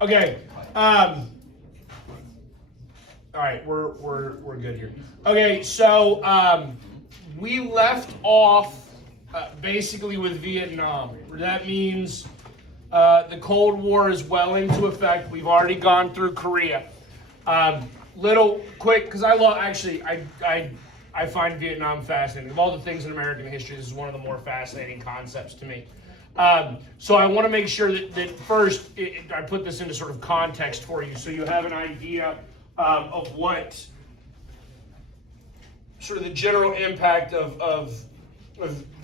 Okay. All right, we're good here. Okay, so we left off basically with Vietnam. That means the Cold War is well into effect. We've already gone through Korea. Little quick, because I find Vietnam fascinating. Of all the things in American history, this is one of the more fascinating concepts to me. So I want to make sure that first I put this into sort of context for you, so you have an idea of what sort of the general impact of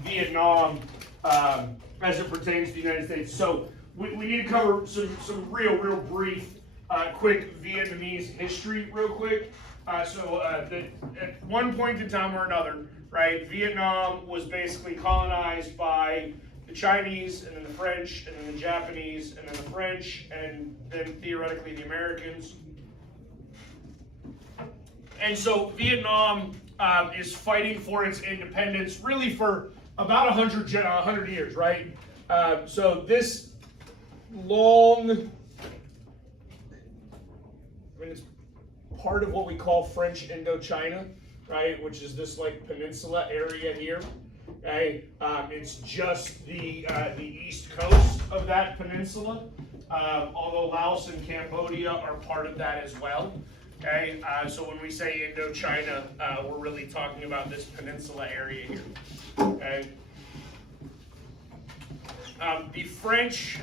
Vietnam as it pertains to the United States. So we need to cover some real brief, quick Vietnamese history real quick. That at one point in time or another, right, Vietnam was basically colonized by the Chinese, and then the French, and then the Japanese, and then the French, and then theoretically the Americans. And so Vietnam is fighting for its independence really for about 100 years, right? So this long, it's part of what we call French Indochina, right? Which is this like peninsula area here. Okay, it's just the east coast of that peninsula, although Laos and Cambodia are part of that as well. Okay, so when we say Indochina, we're really talking about this peninsula area here. Okay, the French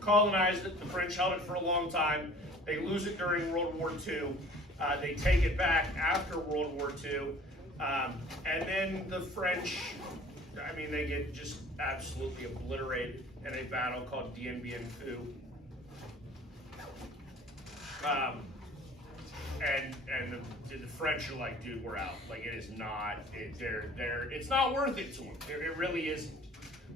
colonized it. The French held it for a long time. They lose it during World War II. They take it back after World War II, and then the French, they get just absolutely obliterated in a battle called Dien Bien Phu. And the French are like, dude, we're out. Like, it is not. It's not worth it to them. It really isn't.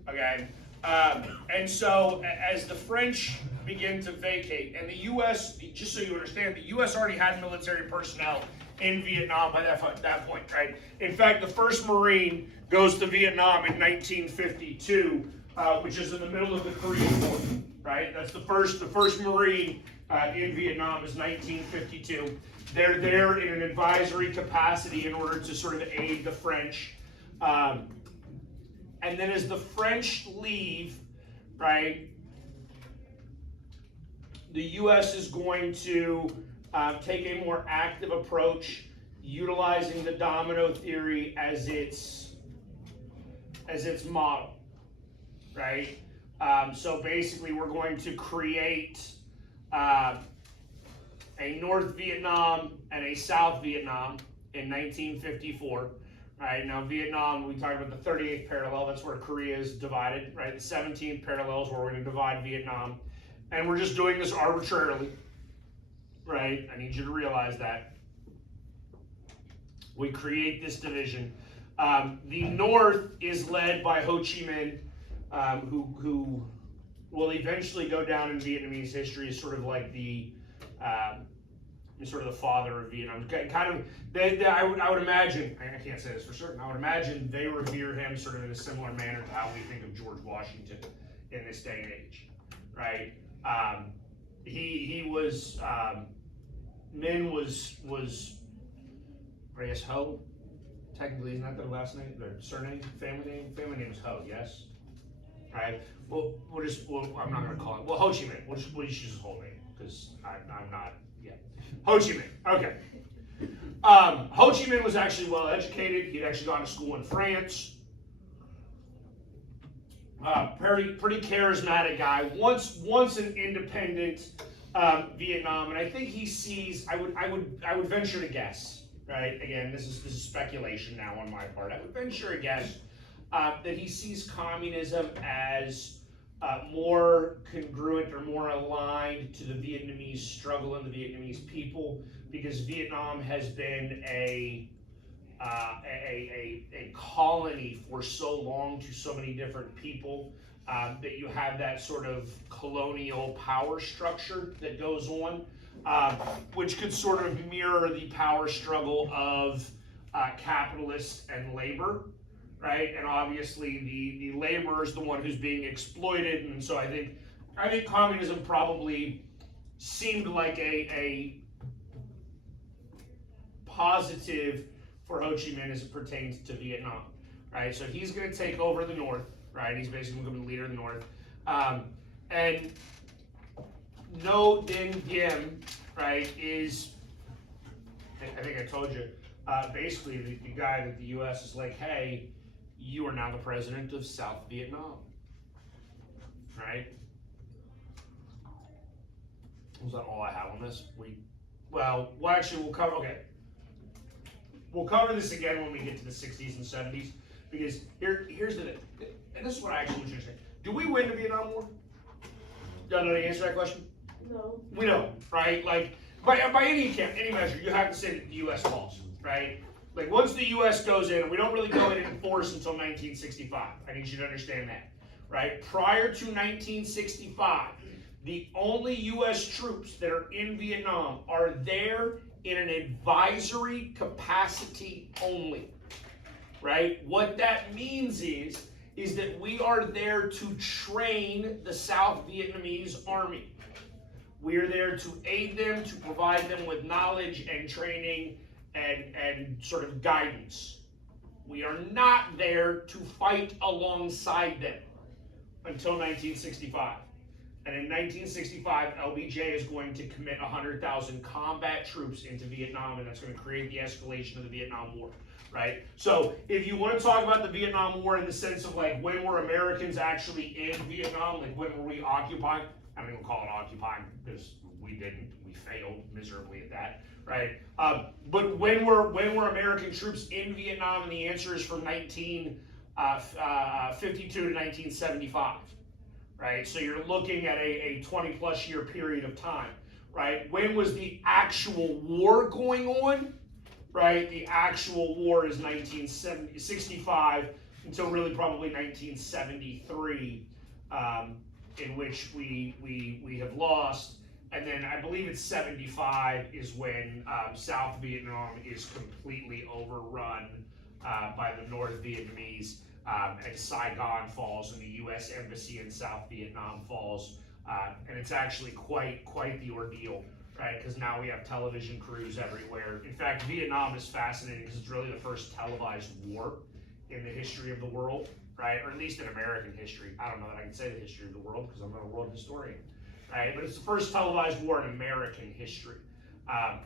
Okay. And so as the French begin to vacate, and the U.S., just so you understand, the U.S. already had military personnel in Vietnam by that point, right? In fact, the first Marine goes to Vietnam in 1952, which is in the middle of the Korean War, right? That's the first Marine in Vietnam is 1952. They're there in an advisory capacity in order to sort of aid the French. And then as the French leave, right, the U.S. is going to take a more active approach, utilizing the domino theory as its model, right? So basically, we're going to create a North Vietnam and a South Vietnam in 1954. Right, now Vietnam, we talked about the 38th parallel, that's where Korea is divided, right? The 17th parallel is where we're going to divide Vietnam. And we're just doing this arbitrarily, right? I need you to realize that. We create this division. The North is led by Ho Chi Minh, who will eventually go down in Vietnamese history as sort of like the father of Vietnam. Kind of, I would imagine, I can't say this for certain, I would imagine they revere him sort of in a similar manner to how we think of George Washington in this day and age, right? He was, Minh was, I guess, Ho. Technically, isn't that their last name, their surname, family name? Family name is Ho, yes? Right? Well, I'm not going to call him. Well, Ho Chi Minh. We'll just use his whole name because I'm not. Yeah, Ho Chi Minh. Okay. Ho Chi Minh was actually well educated. He'd actually gone to school in France. Pretty charismatic guy. Once an independent Vietnam, and I think he sees. I would venture to guess. Right. Again, this is speculation now on my part. I would venture to guess that he sees communism as more congruent or more aligned to the Vietnamese struggle and the Vietnamese people, because Vietnam has been a colony for so long to so many different people that you have that sort of colonial power structure that goes on, which could sort of mirror the power struggle of capitalists and labor. Right, and obviously the laborer is the one who's being exploited, and so I think communism probably seemed like a positive for Ho Chi Minh as it pertains to Vietnam, right? So he's going to take over the North, right? He's basically going to be the leader of the North. And Ngo Dinh Diem, right, is, I think I told you, basically the guy that the U.S. is like, hey, you are now the president of South Vietnam, right? Was that all I have on this? Well, actually, we'll cover this again when we get to the 60s and 70s, because here's the thing, and this is what I actually want you to say. Do we win the Vietnam War? Y'all know the answer to that question? No. We don't, right? Like, by any measure, you have to say that the U.S. lost, right? Like, once the U.S. goes in, we don't really go in force until 1965. I need you to understand that, right? Prior to 1965, the only U.S. troops that are in Vietnam are there in an advisory capacity only, right? What that means is that we are there to train the South Vietnamese army. We are there to aid them, to provide them with knowledge and training and sort of guidance. We are not there to fight alongside them until 1965. And in 1965, LBJ is going to commit 100,000 combat troops into Vietnam, and that's going to create the escalation of the Vietnam War, right? So if you want to talk about the Vietnam War in the sense of like when were Americans actually in Vietnam, like when were we occupying? I mean, we'll call it occupying because we didn't. We failed miserably at that, right? But when were American troops in Vietnam? And the answer is from 1952 to 1975. Right, so you're looking at a 20-plus year period of time, right? When was the actual war going on? Right, the actual war is 1965 until really probably 1973, in which we have lost, and then I believe it's 75 is when South Vietnam is completely overrun by the North Vietnamese. And Saigon falls, and the U.S. Embassy in South Vietnam falls, and it's actually quite the ordeal, right? Because now we have television crews everywhere. In fact, Vietnam is fascinating because it's really the first televised war in the history of the world, right? Or at least in American history. I don't know that I can say the history of the world because I'm not a world historian, right? But it's the first televised war in American history,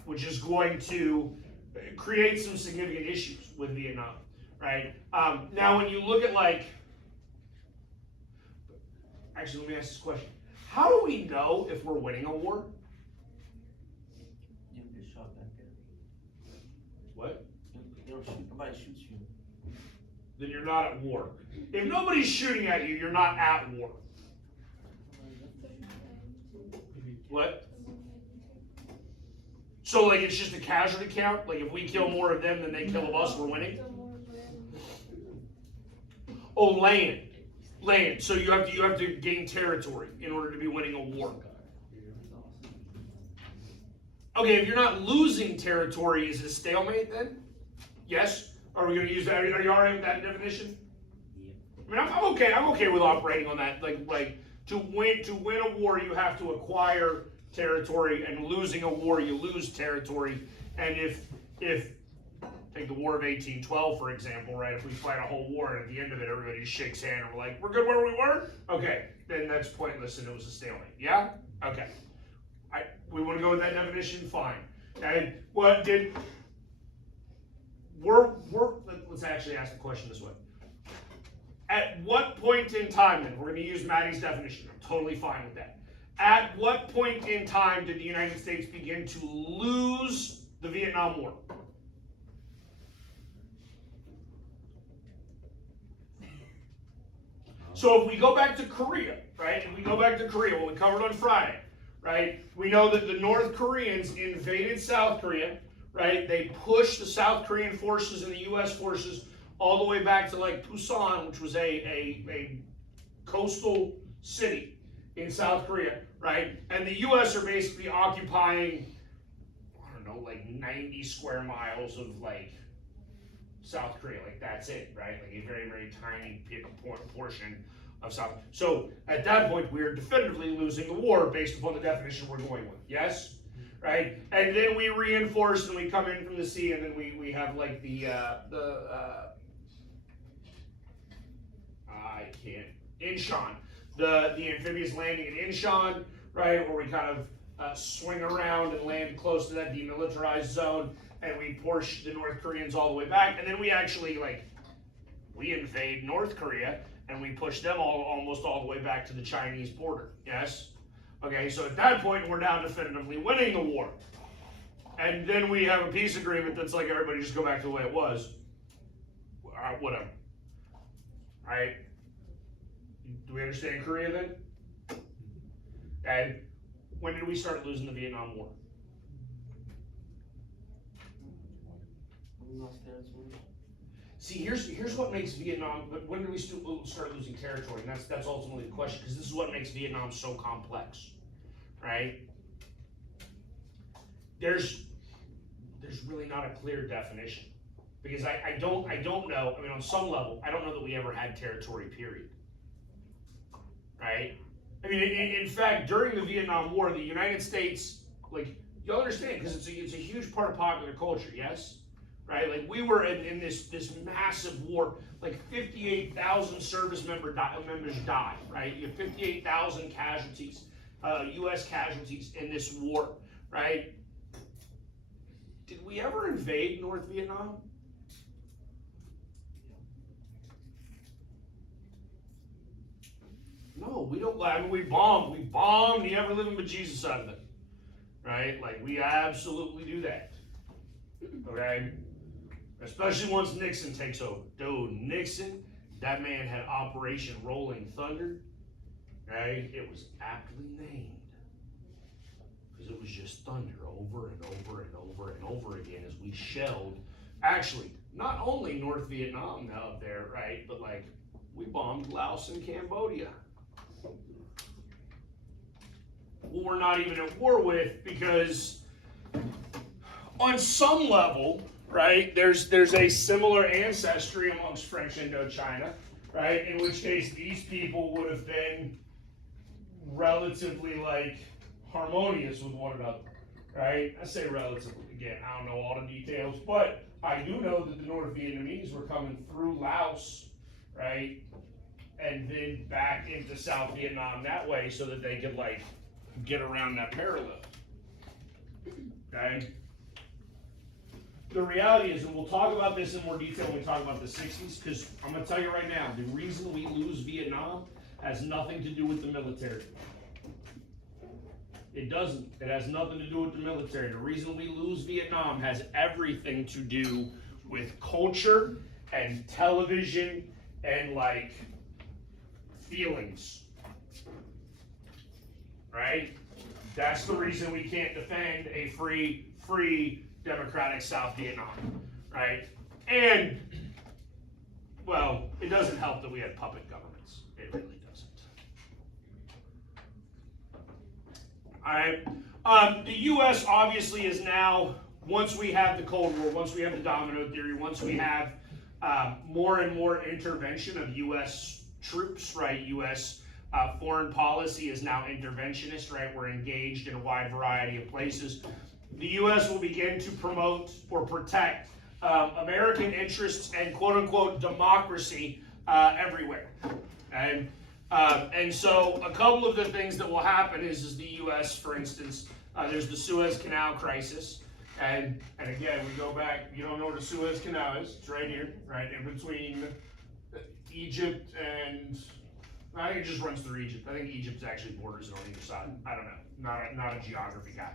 which is going to create some significant issues with Vietnam. Right? Now, when you look at actually, let me ask this question. How do we know if we're winning a war? You get shot back there. What? Nobody shoots you. Then you're not at war. If nobody's shooting at you, you're not at war. What? So, like, it's just a casualty count? Like, if we kill more of them than they kill of us, we're winning? Oh, land. So you have to gain territory in order to be winning a war. Okay, if you're not losing territory, is it a stalemate then? Yes? Are we going to use that? Are you all right with that definition? I mean, I'm okay. I'm okay with operating on that. Like to win a war, you have to acquire territory, and losing a war, you lose territory. And if take the War of 1812, for example, right? If we fight a whole war and at the end of it, everybody just shakes hands and we're like, we're good where we were? Okay, then that's pointless and it was a stalemate. Yeah? Okay. We want to go with that definition? Fine. And let's actually ask the question this way. At what point in time, then, we're going to use Maddie's definition. I'm totally fine with that. At what point in time did the United States begin to lose the Vietnam War? So if we go back to Korea, right, what we covered on Friday, right, we know that the North Koreans invaded South Korea, right, they pushed the South Korean forces and the U.S. forces all the way back to like Busan, which was a coastal city in South Korea, right, and the U.S. are basically occupying, I don't know, like 90 square miles of like South Korea, like that's it, right? Like a very, very tiny portion of South. So at that point, we are definitively losing the war based upon the definition we're going with. Yes, right. And then we reinforce and we come in from the sea, and then we have like Incheon, the amphibious landing in Incheon, right, where we kind of swing around and land close to that demilitarized zone, and we push the North Koreans all the way back, and then we actually we invade North Korea and we push them almost all the way back to the Chinese border. Yes? Okay, so at that point we're now definitively winning the war. And then we have a peace agreement that's like everybody just go back to the way it was. Whatever. Right? Do we understand Korea then? And when did we start losing the Vietnam War? We lost territory. See, here's what makes Vietnam. But when did we start losing territory? And that's ultimately the question, because this is what makes Vietnam so complex, right? There's really not a clear definition, because I don't know. I mean, on some level, I don't know that we ever had territory. Period. Right? I mean, in fact, during the Vietnam War, the United States, you'll understand, because it's a huge part of popular culture. Yes. Right, like we were in this massive war, like 58,000 service members died. Right, you have 58,000 casualties, U.S. casualties in this war. Right? Did we ever invade North Vietnam? No, we don't. I mean, we bombed the ever living bejesus out of it. Right, like we absolutely do that. Okay. Especially once Nixon takes over. Dude, Nixon, that man had Operation Rolling Thunder. Right? It was aptly named, because it was just thunder over and over and over and over again as we shelled, actually, not only North Vietnam out there, right? But we bombed Laos and Cambodia. Who we're not even at war with, because on some level, right, there's a similar ancestry amongst French Indochina, right, in which case these people would have been relatively harmonious with one another, right? I say relatively, again, I don't know all the details, but I do know that the North Vietnamese were coming through Laos, right, and then back into South Vietnam that way, so that they could get around that parallel. Okay? The reality is, and we'll talk about this in more detail when we talk about the 60s, because I'm going to tell you right now, the reason we lose Vietnam has nothing to do with the military. It doesn't. It has nothing to do with the military. The reason we lose Vietnam has everything to do with culture and television and feelings. Right? That's the reason we can't defend a free democratic South Vietnam, right? And, well, it doesn't help that we had puppet governments. It really doesn't. All right. The U.S. obviously is now, once we have the Cold War, once we have the domino theory, once we have more and more intervention of U.S. troops, right? U.S. Foreign policy is now interventionist, right? We're engaged in a wide variety of places. The U.S. will begin to promote or protect American interests and quote-unquote democracy everywhere. And so a couple of the things that will happen is the U.S., for instance, there's the Suez Canal crisis. And again, we go back, you don't know what the Suez Canal is. It's right here, right in between Egypt and, I think it just runs through Egypt. I think Egypt actually borders it on either side. I don't know. Not a geography guy.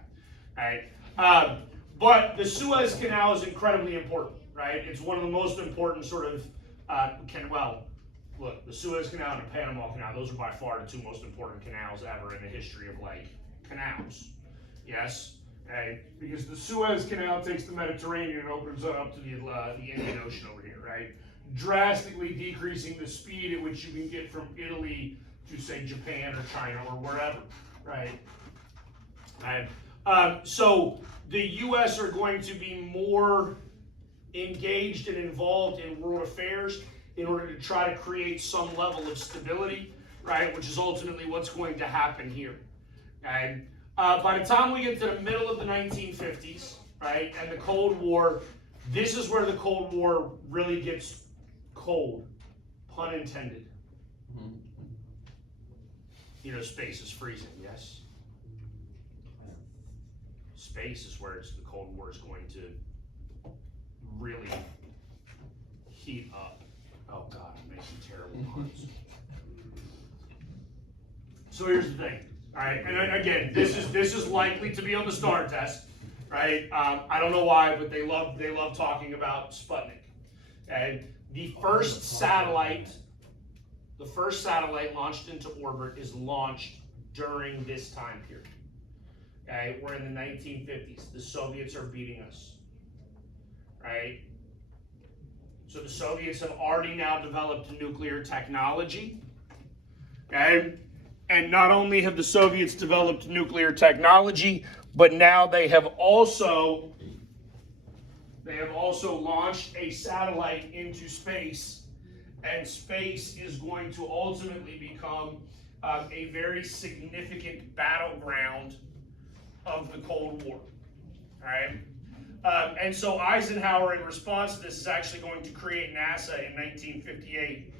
Right? But the Suez Canal is incredibly important, right? It's one of the most important sort of, look, the Suez Canal and the Panama Canal, those are by far the two most important canals ever in the history of canals. Yes? Okay? Because the Suez Canal takes the Mediterranean and opens it up to the Indian Ocean over here, right? Drastically decreasing the speed at which you can get from Italy to, say, Japan or China or wherever, right? So the U.S. are going to be more engaged and involved in world affairs in order to try to create some level of stability, right? Which is ultimately what's going to happen here. Okay? By the time we get to the middle of the 1950s, right, and the Cold War, this is where the Cold War really gets cold, pun intended. You know, space is freezing, yes? Space is where the Cold War is going to really heat up. Oh God, I'm making terrible puns. So here's the thing, all right, and again, this is likely to be on the STAR test, right? I don't know why, but they love talking about Sputnik. Okay, the first satellite launched into orbit is launched during this time period. Okay, we're in the 1950s. The Soviets are beating us, right? So the Soviets have already now developed nuclear technology, okay? And not only have the Soviets developed nuclear technology, but now they have also launched a satellite into space, and space is going to ultimately become a very significant battleground of the Cold War, all right? And so Eisenhower, in response to this, is actually going to create NASA in 1958.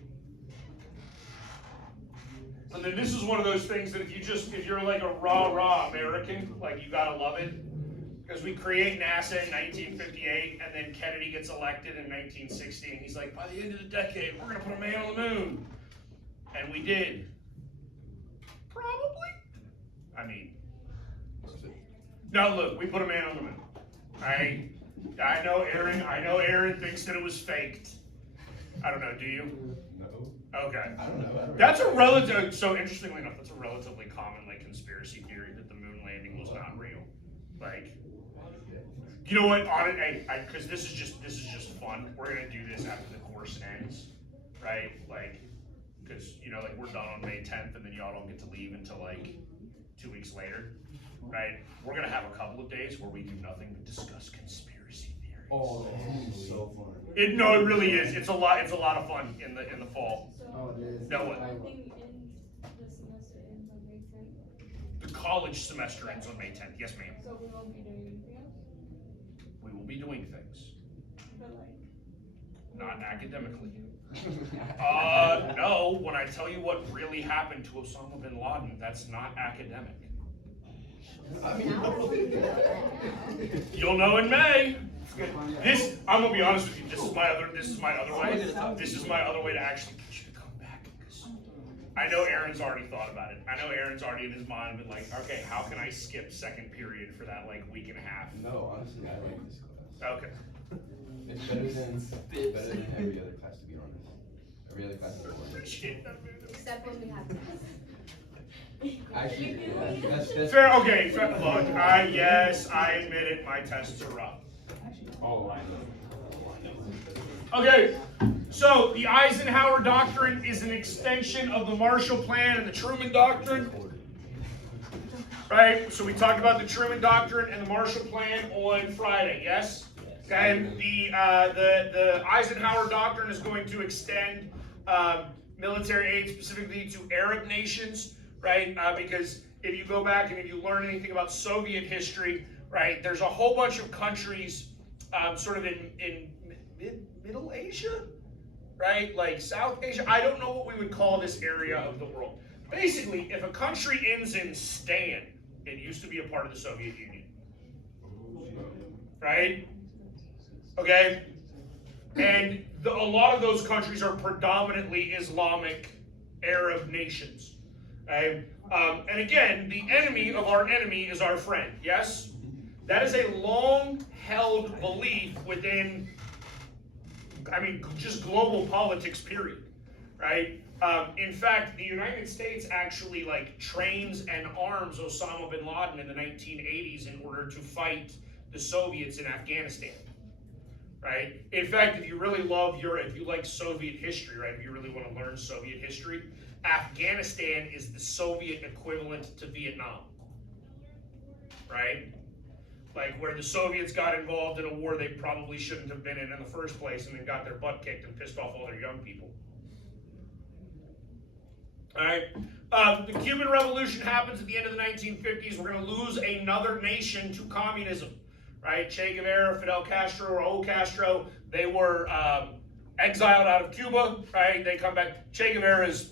And then this is one of those things that if you're like a rah-rah American, like you gotta love it. Because we create NASA in 1958, and then Kennedy gets elected in 1960, and he's like, by the end of the decade, we're gonna put a man on the moon. And we did. Probably. I mean, no, look, we put a man on the moon. I know Aaron thinks that it was faked. I don't know, do you? No. Okay. I don't know. That's a relative, so interestingly enough, that's a relatively common like conspiracy theory that the moon landing was not real. Like, you know what, because this is just fun. We're gonna do this after the course ends, right? Like, because, you know, like we're done on May 10th and then y'all don't get to leave until like 2 weeks later. Right, we're gonna have a couple of days where we do nothing but discuss conspiracy theories. Oh, that's so fun. It really is. It's a lot of fun in the fall. Oh, it is. No, what? Everything in the semester ends on May 10th. The college semester ends on May 10th. Yes, ma'am. So we won't be doing anything else? We will be doing things, But like. not academically. No. When I tell you what really happened to Osama bin Laden, that's not academic. I mean, You'll know in May. I'm gonna be honest with you. This is my other way. This is my other way to actually get you to come back. Because I know Aaron's already thought about it. I know Aaron's already in his mind been like, okay, how can I skip second period for that like week and a half? no, honestly, I like this class. Okay. It's better than every other class, to be honest. Every other class is boring. Appreciate that, man. Except when we have tests. Actually, that's Fair. Okay. Fair, look. Yes, I admit it. My tests are rough. Oh, I know. Okay, so the Eisenhower Doctrine is an extension of the Marshall Plan and the Truman Doctrine. Right? So we talked about the Truman Doctrine and the Marshall Plan on Friday, yes? And the Eisenhower Doctrine is going to extend military aid specifically to Arab nations, right? Because if you go back and if you learn anything about Soviet history, right, there's a whole bunch of countries sort of in Middle Asia, right? Like South Asia. I don't know what we would call this area of the world. Basically, if a country ends in Stan, it used to be a part of the Soviet Union, right? Okay? And a lot of those countries are predominantly Islamic Arab nations. Okay? And again, the enemy of our enemy is our friend, yes? That is a long-held belief within, just global politics, period, right? In fact, the United States actually trains and arms Osama bin Laden in the 1980s in order to fight the Soviets in Afghanistan, right? In fact, if you like Soviet history, right? If you really want to learn Soviet history, Afghanistan is the Soviet equivalent to Vietnam, right? Like where the Soviets got involved in a war they probably shouldn't have been in the first place and then got their butt kicked and pissed off all their young people. All right. The Cuban Revolution happens at the end of the 1950s. We're going to lose another nation to communism, right? Che Guevara, Fidel Castro, Raul Castro, they were exiled out of Cuba, right? They come back. Che Guevara is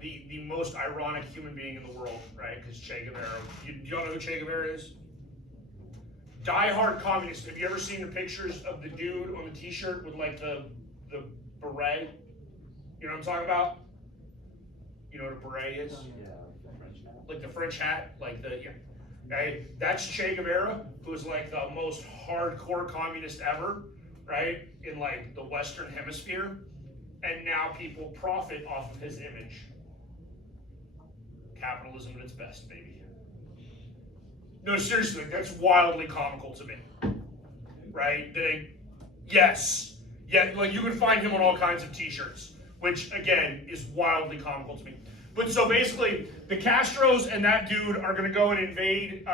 the most ironic human being in the world, right? Because Che Guevara, you don't know who Che Guevara is? Die-hard communist. Have you ever seen the pictures of the dude on the t-shirt with like the beret? You know what I'm talking about? You know what a beret is? Like the French hat, like the, yeah. Okay, that's Che Guevara, who's like the most hardcore communist ever, right? In like the Western Hemisphere. And now people profit off of his image. Capitalism at its best, baby. No, seriously, that's wildly comical to me. Right? Yes. Yeah, like you can find him on all kinds of t-shirts, which again is wildly comical to me. But so basically, the Castros and that dude are going to go and invade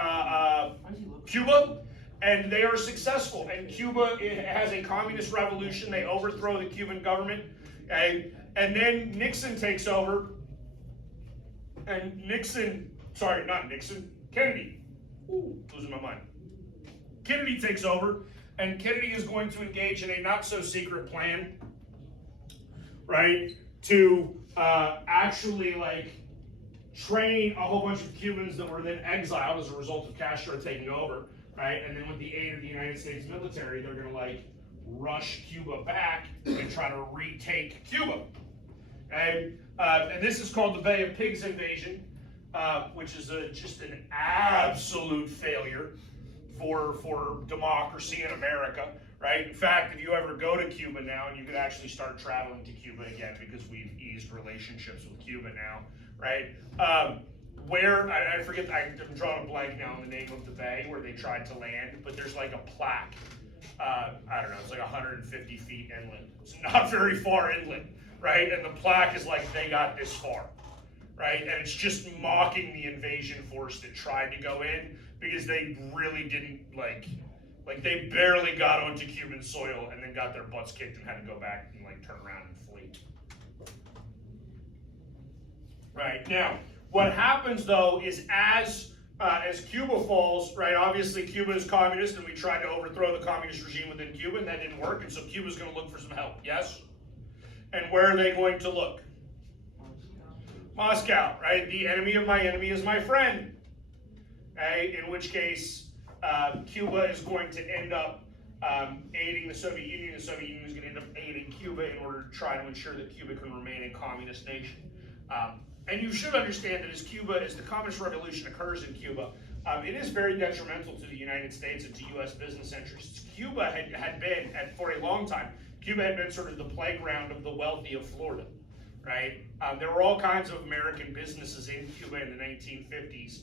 Cuba, and they are successful. And Cuba has a communist revolution. They overthrow the Cuban government, and then Nixon takes over. And Kennedy. Ooh, losing my mind. Kennedy takes over, and Kennedy is going to engage in a not-so-secret plan, right, to actually, like, train a whole bunch of Cubans that were then exiled as a result of Castro taking over, right, and then with the aid of the United States military, they're going to, like, rush Cuba back and try to retake Cuba, okay? And this is called the Bay of Pigs invasion, which is just an absolute failure for democracy in America, right? In fact, if you ever go to Cuba now, and you could actually start traveling to Cuba again because we've eased relationships with Cuba now, right? I forget, I'm drawing a blank now on the name of the bay where they tried to land, but there's like a plaque. I don't know, it's like 150 feet inland. It's not very far inland, right? And the plaque is like, they got this far, right? And it's just mocking the invasion force that tried to go in because they really didn't, like they barely got onto Cuban soil and then got their butts kicked and had to go back and like turn around and flee. Right, now, what happens though is as Cuba falls, right, obviously Cuba is communist and we tried to overthrow the communist regime within Cuba and that didn't work, and so Cuba's going to look for some help, yes? And where are they going to look? Moscow, right? The enemy of my enemy is my friend. Okay? In which case, Cuba is going to end up aiding the Soviet Union. The Soviet Union is going to end up aiding Cuba in order to try to ensure that Cuba can remain a communist nation. And you should understand that as the communist revolution occurs in Cuba, it is very detrimental to the United States and to U.S. business interests. Cuba had been, for a long time, Cuba had been sort of the playground of the wealthy of Florida, right? There were all kinds of American businesses in Cuba in the 1950s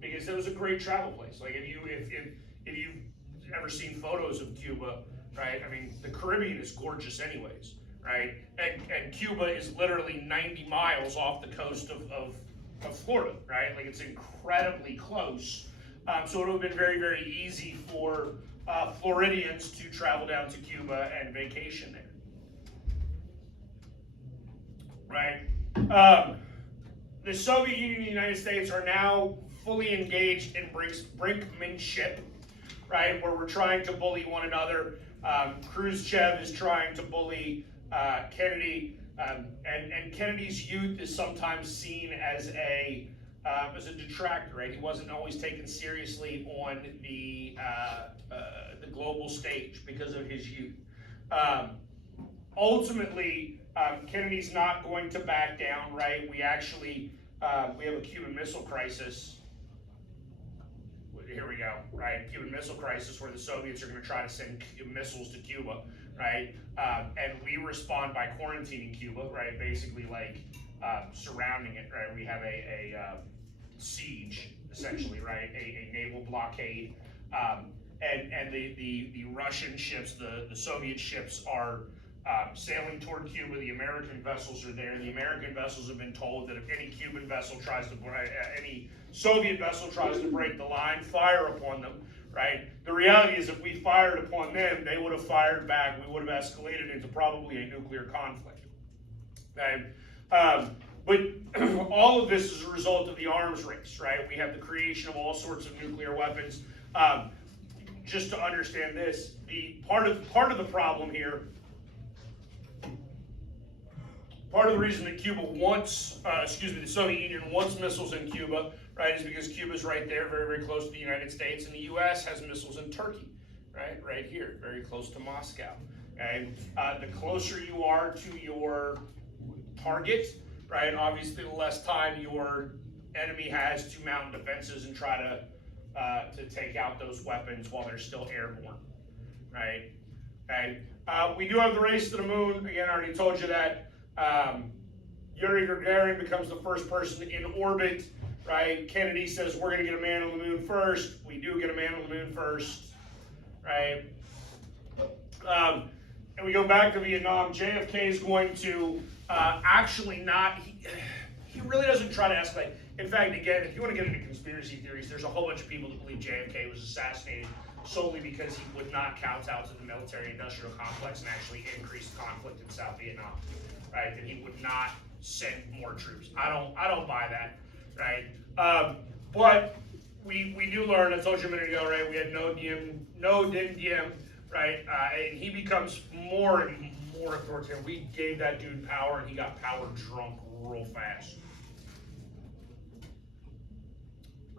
because it was a great travel place. Like if you've ever seen photos of Cuba, right? I mean, the Caribbean is gorgeous anyways, right? And Cuba is literally 90 miles off the coast of Florida, right? Like it's incredibly close. So it would have been very, very easy for Floridians to travel down to Cuba and vacation there, right? The Soviet Union and the United States are now fully engaged in brinkmanship, right? Where we're trying to bully one another. Khrushchev is trying to bully Kennedy, and Kennedy's youth is sometimes seen as a detractor, right? He wasn't always taken seriously on the global stage because of his youth. Ultimately, Kennedy's not going to back down, right? We actually we have a Cuban Missile Crisis. Here we go, right? Cuban Missile Crisis, where the Soviets are going to try to send missiles to Cuba, right? And we respond by quarantining Cuba, right? Basically, like surrounding it, right? We have a siege, essentially, right? A naval blockade, and the Russian ships, the Soviet ships are sailing toward Cuba. The American vessels are there. The American vessels have been told that if any Cuban vessel any Soviet vessel tries to break the line, fire upon them, right? The reality is if we fired upon them, they would have fired back. We would have escalated into probably a nuclear conflict. Okay? But all of this is a result of the arms race, right? We have the creation of all sorts of nuclear weapons. Just to understand this, the part of the problem here, part of the reason that Cuba wants, the Soviet Union wants missiles in Cuba, right, is because Cuba's right there, very, very close to the United States, and the U.S. has missiles in Turkey, right here, very close to Moscow. And the closer you are to your target, right, obviously the less time your enemy has to mount defenses and try to take out those weapons while they're still airborne, right? Okay. We do have the race to the moon. Again, I already told you that. Yuri Gagarin becomes the first person in orbit, right? Kennedy says we're going to get a man on the moon first. We do get a man on the moon first, right? And we go back to Vietnam. JFK is going to actually not, he really doesn't try to escalate. In fact, again, if you want to get into conspiracy theories, there's a whole bunch of people that believe JFK was assassinated solely because he would not kowtow to the military-industrial complex and actually increase conflict in South Vietnam, right? That he would not send more troops. I don't buy that, right? But we do learn. I told you a minute ago, right? We had No Dinh Diem, right? And he becomes more and more authoritarian. We gave that dude power, and he got power drunk real fast.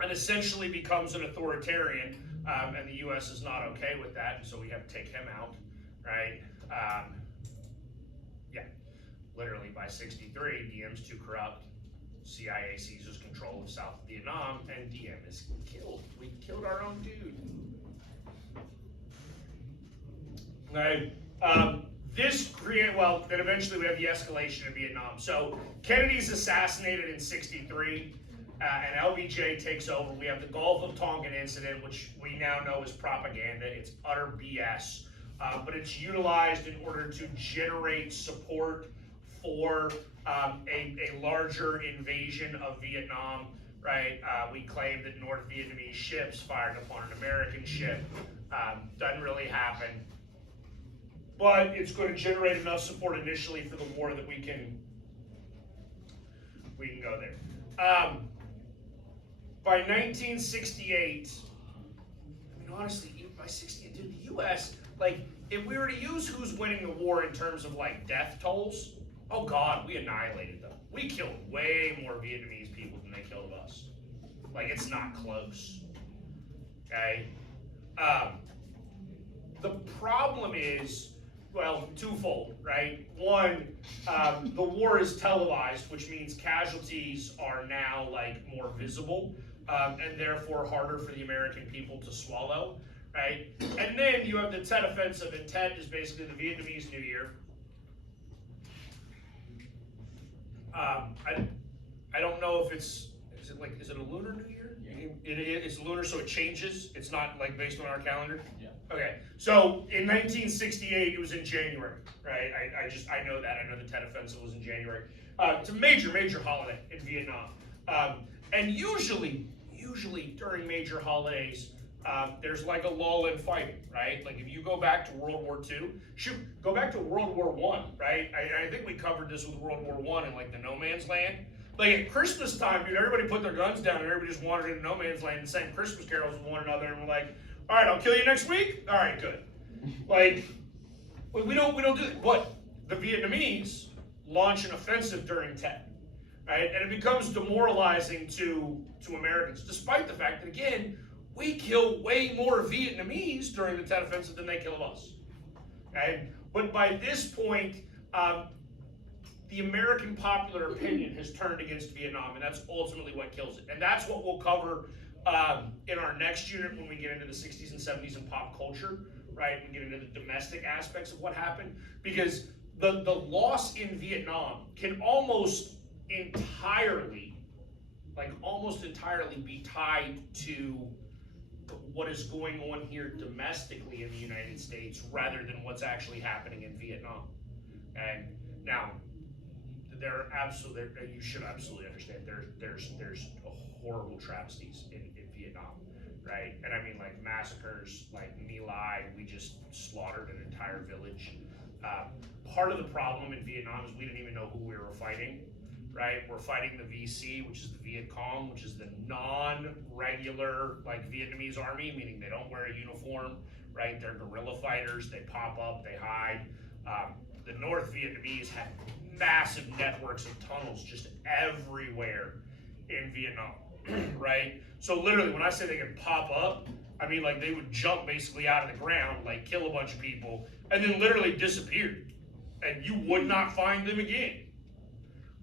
And essentially becomes an authoritarian, and the U.S. is not okay with that, and so we have to take him out, right? Yeah, literally by 63, Diem's too corrupt. CIA seizes control of South Vietnam, and Diem is killed. We killed our own dude. Okay. Then eventually we have the escalation in Vietnam. So Kennedy's assassinated in 63. And LBJ takes over. We have the Gulf of Tonkin incident, which we now know is propaganda. It's utter BS. But it's utilized in order to generate support for a larger invasion of Vietnam, right? We claim that North Vietnamese ships fired upon an American ship. Doesn't really happen. But it's going to generate enough support initially for the war that we can go there. By 1968, I mean, honestly, by 68, dude, the U.S., like, if we were to use who's winning the war in terms of, like, death tolls, oh, God, we annihilated them. We killed way more Vietnamese people than they killed of us. Like, it's not close, okay? The problem is, well, twofold, right? One, the war is televised, which means casualties are now, like, more visible. And therefore harder for the American people to swallow, right? And then you have the Tet Offensive, and Tet is basically the Vietnamese New Year. I don't know if is it a lunar New Year? Yeah. It's lunar, so it changes. It's not like based on our calendar. Yeah. Okay. So in 1968, it was in January, right? I know that. I know the Tet Offensive was in January. It's a major holiday in Vietnam, and usually during major holidays, there's like a lull in fighting, right? Like if you go back to World War II, go back to World War I, right? I think we covered this with World War I in like the no man's land. Like at Christmas time, dude, everybody put their guns down and everybody just wandered into no man's land and sang Christmas carols with one another, and we're like, all right, I'll kill you next week. All right, good. Like we don't do that. But the Vietnamese launch an offensive during Tet. Right? And it becomes demoralizing to Americans, despite the fact that, again, we kill way more Vietnamese during the Tet Offensive than they kill of us. Okay? But by this point, the American popular opinion has turned against Vietnam, and that's ultimately what kills it. And that's what we'll cover in our next unit when we get into the 60s and 70s and pop culture, right? And get into the domestic aspects of what happened. Because the loss in Vietnam can almost entirely be tied to what is going on here domestically in the United States rather than what's actually happening in Vietnam. And now, you should absolutely understand there's horrible travesties in Vietnam, right? And I mean like massacres, like My Lai, we just slaughtered an entire village. Part of the problem in Vietnam is we didn't even know who we were fighting. right? We're fighting the VC, which is the Viet Cong, which is the non-regular, like, Vietnamese army, meaning they don't wear a uniform, right? They're guerrilla fighters, they pop up, they hide. The North Vietnamese had massive networks of tunnels just everywhere in Vietnam, right? So literally, when I say they could pop up, I mean, like, they would jump basically out of the ground, like, kill a bunch of people, and then literally disappear. And you would not find them again,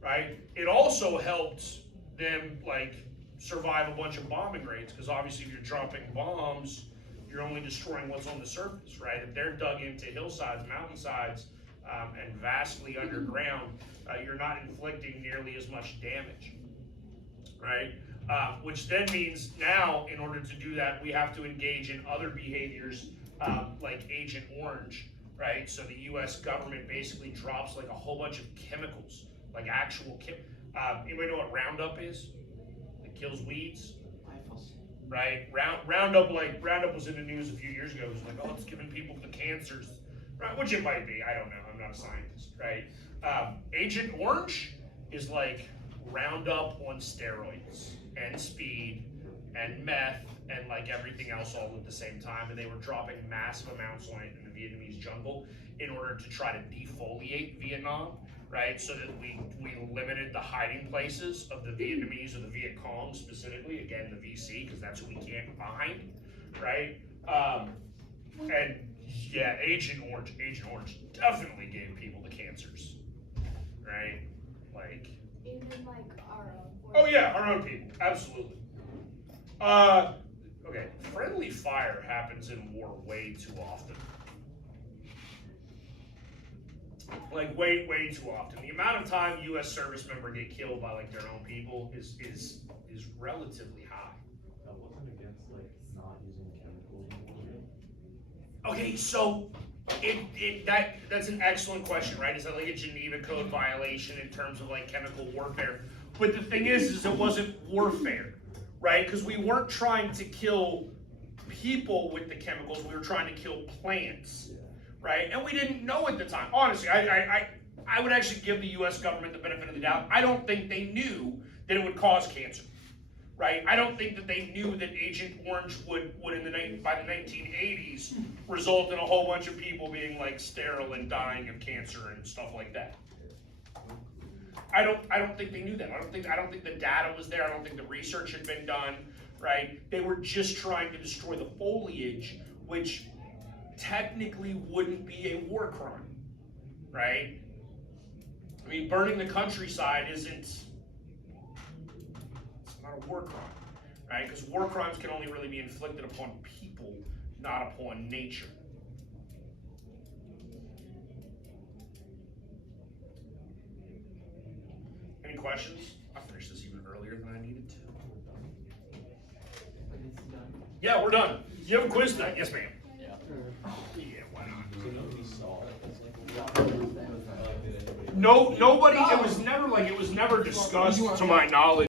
right? It also helped them, like, survive a bunch of bombing raids, because obviously if you're dropping bombs, you're only destroying what's on the surface, right? If they're dug into hillsides, mountainsides, and vastly underground, you're not inflicting nearly as much damage, right? Which then means now, in order to do that, we have to engage in other behaviors like Agent Orange, right? So the U.S. government basically drops like a whole bunch of chemicals, like actual anybody know what Roundup is? It kills weeds, right? Roundup was in the news a few years ago. It was like, oh, it's giving people the cancers, right? Which it might be. I don't know. I'm not a scientist, right? Agent Orange is like Roundup on steroids and speed and meth and like everything else all at the same time, and they were dropping massive amounts on it in the Vietnamese jungle in order to try to defoliate Vietnam, right? So that we limited the hiding places of the Vietnamese or the Viet Cong specifically, again the VC, because that's who we can't find, right? And yeah, Agent Orange definitely gave people the cancers, right? Like, Even like our own. oh yeah, our own people, absolutely. Okay, friendly fire happens in war way too often. Like way too often. The amount of time U.S. service members get killed by like their own people is relatively high. That wasn't against like not using chemicals in war. Okay, so that's an excellent question, right? Is that like a Geneva Code violation in terms of like chemical warfare? But the thing is it wasn't warfare, right? Because we weren't trying to kill people with the chemicals, we were trying to kill plants, right? And we didn't know at the time. Honestly, I would actually give the U.S. government the benefit of the doubt. I don't think they knew that it would cause cancer, right? I don't think that they knew that Agent Orange would by the 1980s result in a whole bunch of people being like sterile and dying of cancer and stuff like that. I don't think they knew that. I don't think the data was there. I don't think the research had been done, right? They were just trying to destroy the foliage, which technically wouldn't be a war crime, right? I mean, burning the countryside it's not a war crime, right? Because war crimes can only really be inflicted upon people, not upon nature. Any questions? I finished this even earlier than I needed to. Yeah, we're done. You have a quiz tonight? Yes, ma'am. Yeah. Yeah, why not? So nobody saw it. It's like, Nobody, it was never discussed to my knowledge.